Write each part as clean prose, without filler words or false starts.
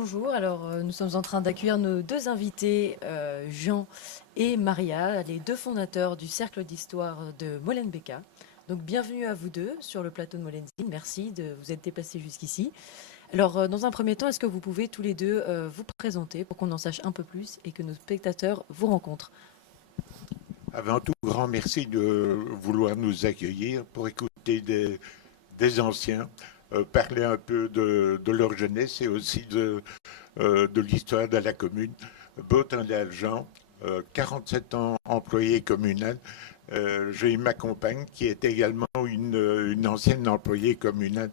Bonjour, alors nous sommes en train d'accueillir nos deux invités, Jean et Maria, les deux fondateurs du Cercle d'Histoire de Molenbeek. Donc bienvenue à vous deux sur le plateau de Molenbeek, merci de vous être déplacés jusqu'ici. Alors dans un premier temps, est-ce que vous pouvez tous les deux vous présenter pour qu'on en sache un peu plus et que nos spectateurs vous rencontrent? Avant tout, grand merci de vouloir nous accueillir pour écouter des anciens, parler un peu de leur jeunesse et aussi de l'histoire de la commune. Beautin-d'Algent, 47 ans employé communal. J'ai ma compagne qui est également une ancienne employée communale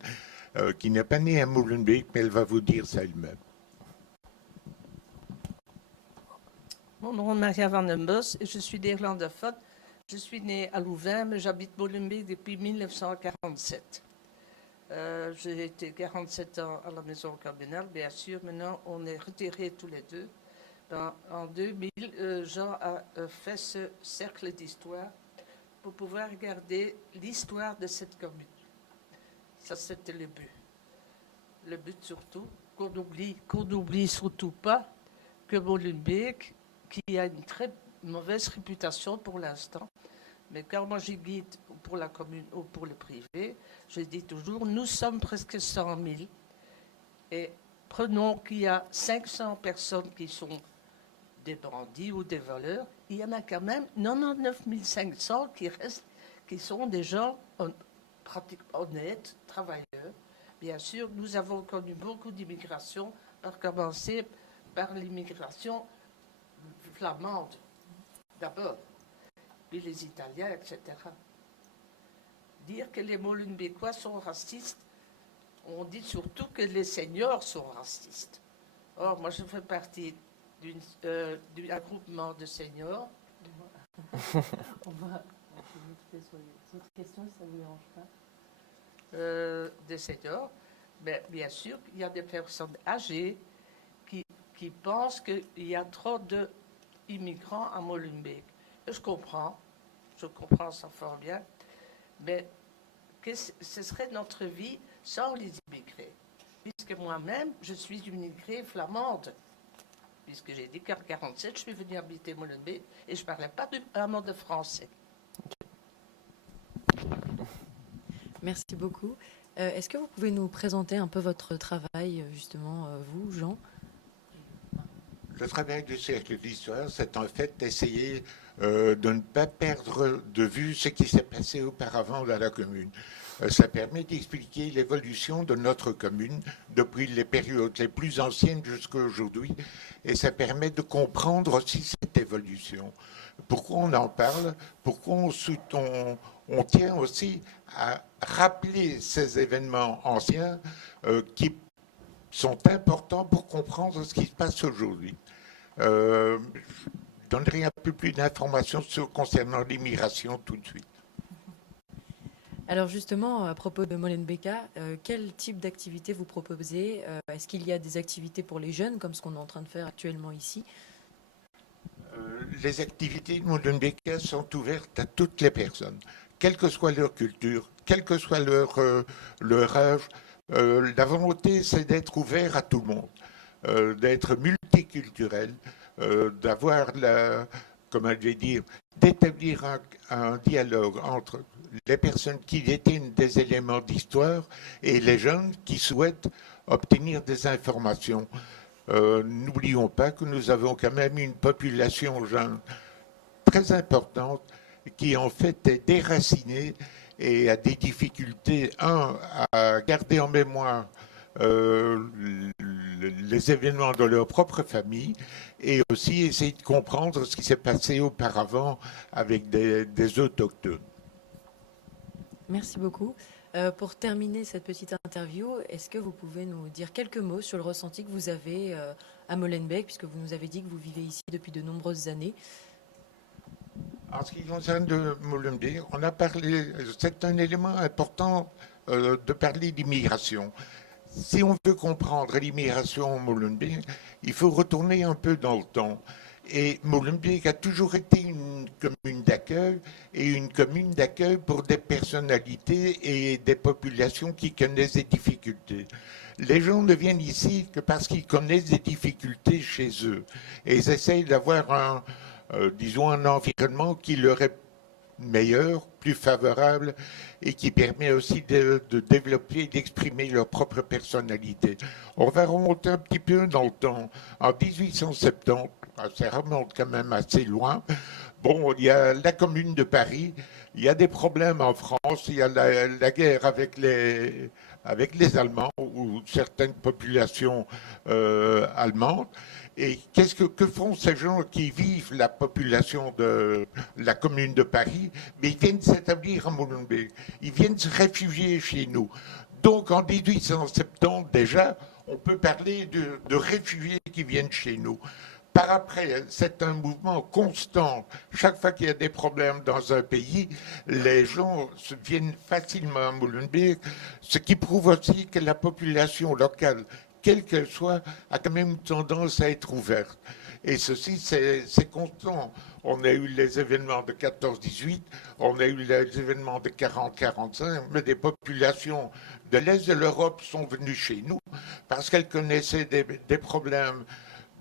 qui n'est pas née à Molenbeek, mais elle va vous dire ça elle-même. Mon nom est Maria van den Bos et je suis néerlandophone. Je suis née à Louvain, mais j'habite Molenbeek depuis 1947. J'ai été 47 ans à la maison communale, bien sûr. Maintenant, on est retirés tous les deux. En 2000, Jean a fait ce cercle d'histoire pour pouvoir garder l'histoire de cette commune. Ça, c'était le but. Le but surtout, qu'on n'oublie surtout pas que Molenbeek, qui a une très mauvaise réputation pour l'instant, mais quand moi j'y guide pour la commune ou pour le privé, je dis toujours, nous sommes presque 100 000 et prenons qu'il y a 500 personnes qui sont des bandits ou des voleurs, il y en a quand même 99 500 qui restent, qui sont des gens pratiquement honnêtes, travailleurs. Bien sûr, nous avons connu beaucoup d'immigration, par commencer par l'immigration flamande, d'abord, puis les Italiens, etc. Dire que les Molenbeekois sont racistes, on dit surtout que les seniors sont racistes. Or, moi, je fais partie d'un groupement de seniors. On va sur les autres questions, si ça ne vous dérange pas. Des seniors, mais bien sûr, il y a des personnes âgées qui pensent qu'il y a trop d'immigrants à Molenbeek. Je comprends ça fort bien, mais ce serait notre vie sans les immigrés. Puisque moi-même, je suis une immigrée flamande. Puisque j'ai dit qu'en 1947, je suis venue habiter Molenbeek et je ne parlais pas un mot de français. Merci beaucoup. Est-ce que vous pouvez nous présenter un peu votre travail, justement, vous, Jean? Le travail du cercle d'histoire, c'est en fait d'essayer de ne pas perdre de vue ce qui s'est passé auparavant dans la commune. Ça permet d'expliquer l'évolution de notre commune depuis les périodes les plus anciennes jusqu'à aujourd'hui, et ça permet de comprendre aussi cette évolution. Pourquoi on en parle, pourquoi on tient aussi à rappeler ces événements anciens qui sont importants pour comprendre ce qui se passe aujourd'hui. Je donnerai un peu plus d'informations concernant l'immigration tout de suite. Alors justement, à propos de Molenbeek, quel type d'activité vous proposez? Est-ce qu'il y a des activités pour les jeunes, comme ce qu'on est en train de faire actuellement ici? Les activités de Molenbeek sont ouvertes à toutes les personnes, quelle que soit leur culture, quel que soit leur âge. La volonté, c'est d'être ouvert à tout le monde, d'être multiculturel, d'avoir comment je vais dire, d'établir un dialogue entre les personnes qui détiennent des éléments d'histoire et les jeunes qui souhaitent obtenir des informations. N'oublions pas que nous avons quand même une population jeune très importante qui en fait est déracinée et a des difficultés, à garder en mémoire les événements de leur propre famille et aussi essayer de comprendre ce qui s'est passé auparavant avec des autochtones. Merci beaucoup. Pour terminer cette petite interview, est-ce que vous pouvez nous dire quelques mots sur le ressenti que vous avez à Molenbeek, puisque vous nous avez dit que vous vivez ici depuis de nombreuses années? En ce qui concerne de Molenbeek, on a parlé, c'est un élément important de parler d'immigration. Si on veut comprendre l'immigration au Molenbeek, il faut retourner un peu dans le temps. Et Molenbeek a toujours été une commune d'accueil et une commune d'accueil pour des personnalités et des populations qui connaissent des difficultés. Les gens ne viennent ici que parce qu'ils connaissent des difficultés chez eux et ils essayent d'avoir disons, un environnement qui leur est meilleur, plus favorable et qui permet aussi de développer et d'exprimer leur propre personnalité. On va remonter un petit peu dans le temps. En 1870, ça remonte quand même assez loin. Bon, il y a la Commune de Paris, il y a des problèmes en France, il y a la guerre avec les Allemands ou certaines populations allemandes. Et que font ces gens qui vivent la population de la Commune de Paris? Mais ils viennent s'établir à Molenbeek, ils viennent se réfugier chez nous. Donc en 1870 déjà, on peut parler de réfugiés qui viennent chez nous. Par après, c'est un mouvement constant. Chaque fois qu'il y a des problèmes dans un pays, les gens viennent facilement à Molenbeek, ce qui prouve aussi que la population locale, quelle qu'elle soit, a quand même tendance à être ouverte. Et ceci, c'est constant. On a eu les événements de 14-18, on a eu les événements de 40-45, mais des populations de l'Est de l'Europe sont venues chez nous parce qu'elles connaissaient des problèmes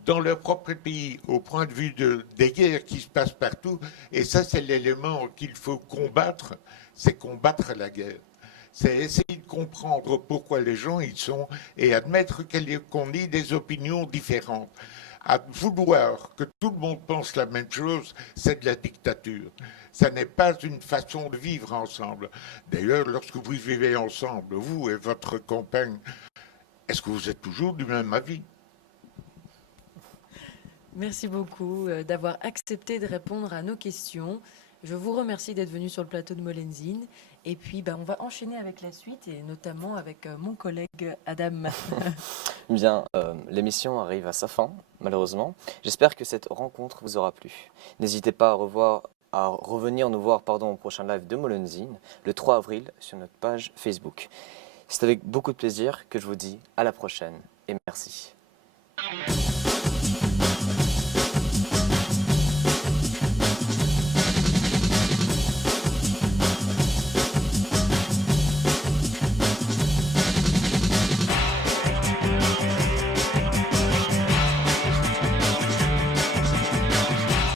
dans leur propre pays, au point de vue des guerres qui se passent partout. Et ça, c'est l'élément qu'il faut combattre, c'est combattre la guerre. C'est essayer de comprendre pourquoi les gens y sont et admettre qu'on ait des opinions différentes. À vouloir que tout le monde pense la même chose, c'est de la dictature. Ça n'est pas une façon de vivre ensemble. D'ailleurs, lorsque vous vivez ensemble, vous et votre compagne, est-ce que vous êtes toujours du même avis ? Merci beaucoup d'avoir accepté de répondre à nos questions. Je vous remercie d'être venu sur le plateau de Molenzine. Et puis, on va enchaîner avec la suite et notamment avec mon collègue Adam. Bien, l'émission arrive à sa fin, malheureusement. J'espère que cette rencontre vous aura plu. N'hésitez pas à revenir nous voir au prochain live de Molenzine, le 3 avril, sur notre page Facebook. C'est avec beaucoup de plaisir que je vous dis à la prochaine et merci.